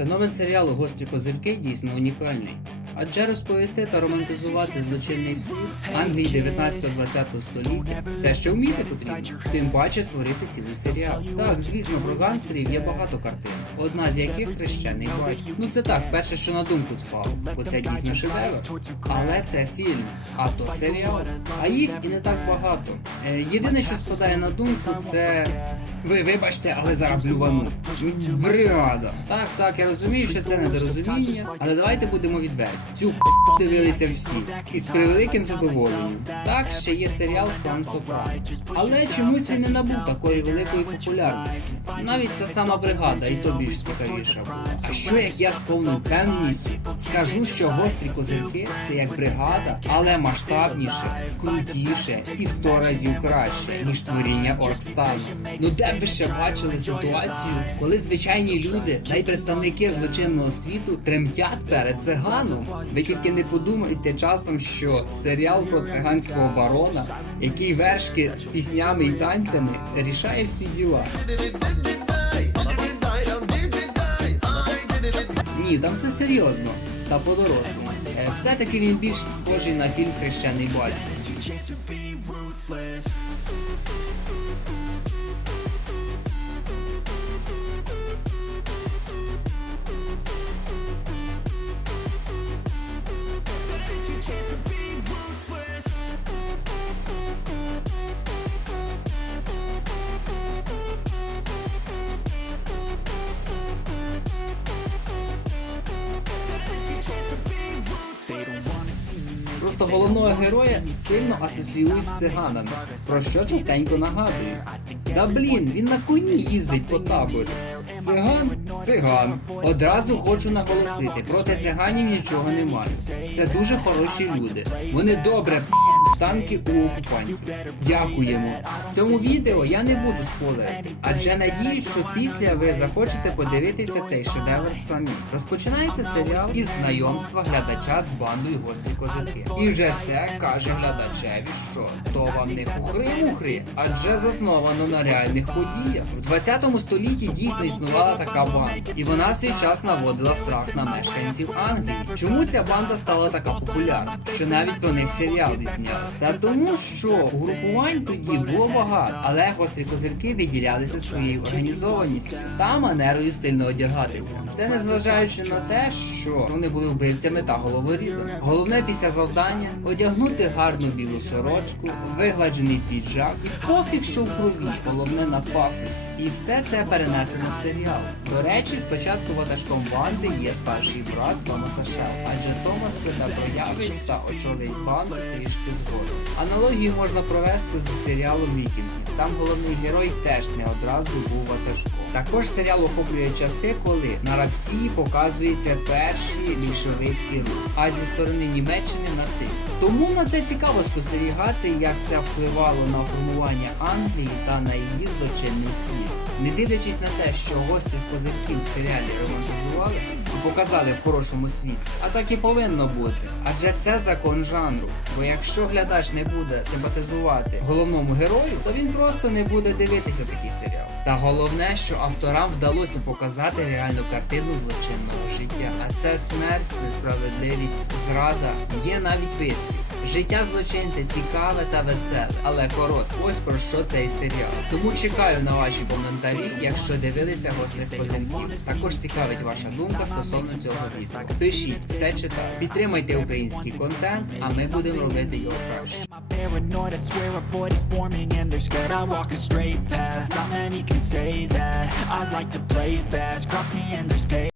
Феномен серіалу Гострі козирки дійсно унікальний. Адже розповісти та романтизувати злочинний світ Англії 19-20 століття це ще вміти потрібно. Тим паче створити цілий серіал. Так, звісно, про гангстерів є багато картин, одна з яких хрещений батько. Ну це так, перше, що на думку спало, бо це дійсно шедевр. Але це фільм, а то серіал. А їх і не так багато. Е, Єдине, що спадає на думку, це. Ви вибачте, але зараз блювану. Бригада. Так, так, я розумію, що це недорозуміння, але давайте будемо відверті. Цю х** дивилися всі. І з превеликим задоволенням. Так, ще є серіал Клан Сопрано. Але чомусь він не набув такої великої популярності. Навіть та сама бригада, і то більш цікавіша була. А що як я з повною впевненістю скажу, що гострі козирки це як бригада, але масштабніше, крутіше і сто разів краще, ніж творіння Оркстану. Ну де б ви ще бачили ситуацію, коли звичайні люди та й представники злочинного світу тремтять перед циганом? Ви тільки не подумайте часом, що серіал про циганського барона, який вершки з піснями і танцями рішає всі діла. Ні, там все серйозно та по-дорослому. Е, Все-таки він більш схожий на фільм Хрещений батько. Просто головного героя сильно асоціюють з циганами, про що частенько нагадую. Да блін, він на коні їздить по таборі. Циган, циган. Одразу хочу наголосити, проти циганів нічого немає. Це дуже хороші люди. Вони добре танки у окупантів. Дякуємо. В цьому відео я не буду спойлерити, адже надіюсь, що після ви захочете подивитися цей шедевр самі. Розпочинається серіал із знайомства глядача з бандою гострі козирки. І вже це каже глядачеві, що то вам не хухри-мухри, адже засновано на реальних подіях. В 20 столітті дійсно існувала така банда, і вона в свій час наводила страх на мешканців Англії. Чому ця банда стала така популярна? Що навіть про них серіал відзняли? Та тому, що угрупувань тоді було багато, але гострі козирки виділялися своєю організованістю та манерою стильно одягатися. Це незважаючи на те, що вони були вбивцями та головорізами. Головне після завдання одягнути гарну білу сорочку, вигладжений піджак і пофіг, що в крові, головне на пафосі. І все це перенесено в серіал. До речі, спочатку ватажком банди є старший брат Томаса Шел, адже Томас себе проявить та очолить банду трішки згодом. Аналогію можна провести з серіалом Вікінги. Там головний герой теж не одразу був ватажком. Також серіал охоплює часи, коли на Рапсії показується перший більшовицький рух, а зі сторони Німеччини нацистів. Тому на це цікаво спостерігати, як це впливало на формування Англії та на її злочинний світ. Не дивлячись на те, що гострих козирків в серіалі романтизували показали в хорошому світі, а так і повинно бути. Адже це закон жанру. Бо якщо глядач не буде симпатизувати головному герою, то він просто не буде дивитися такий серіал. Та головне, що авторам вдалося показати реальну картину злочинного життя. А це смерть, несправедливість, зрада. Є навіть вислів. Життя злочинця цікаве та веселе, але коротко. Ось про що цей серіал. Тому чекаю на ваші коментарі, якщо дивилися гострих козинків. Також цікавить ваша думка стосовно цього відео. Пишіть, все читаю. Підтримайте український контент, а ми будемо робити його краще.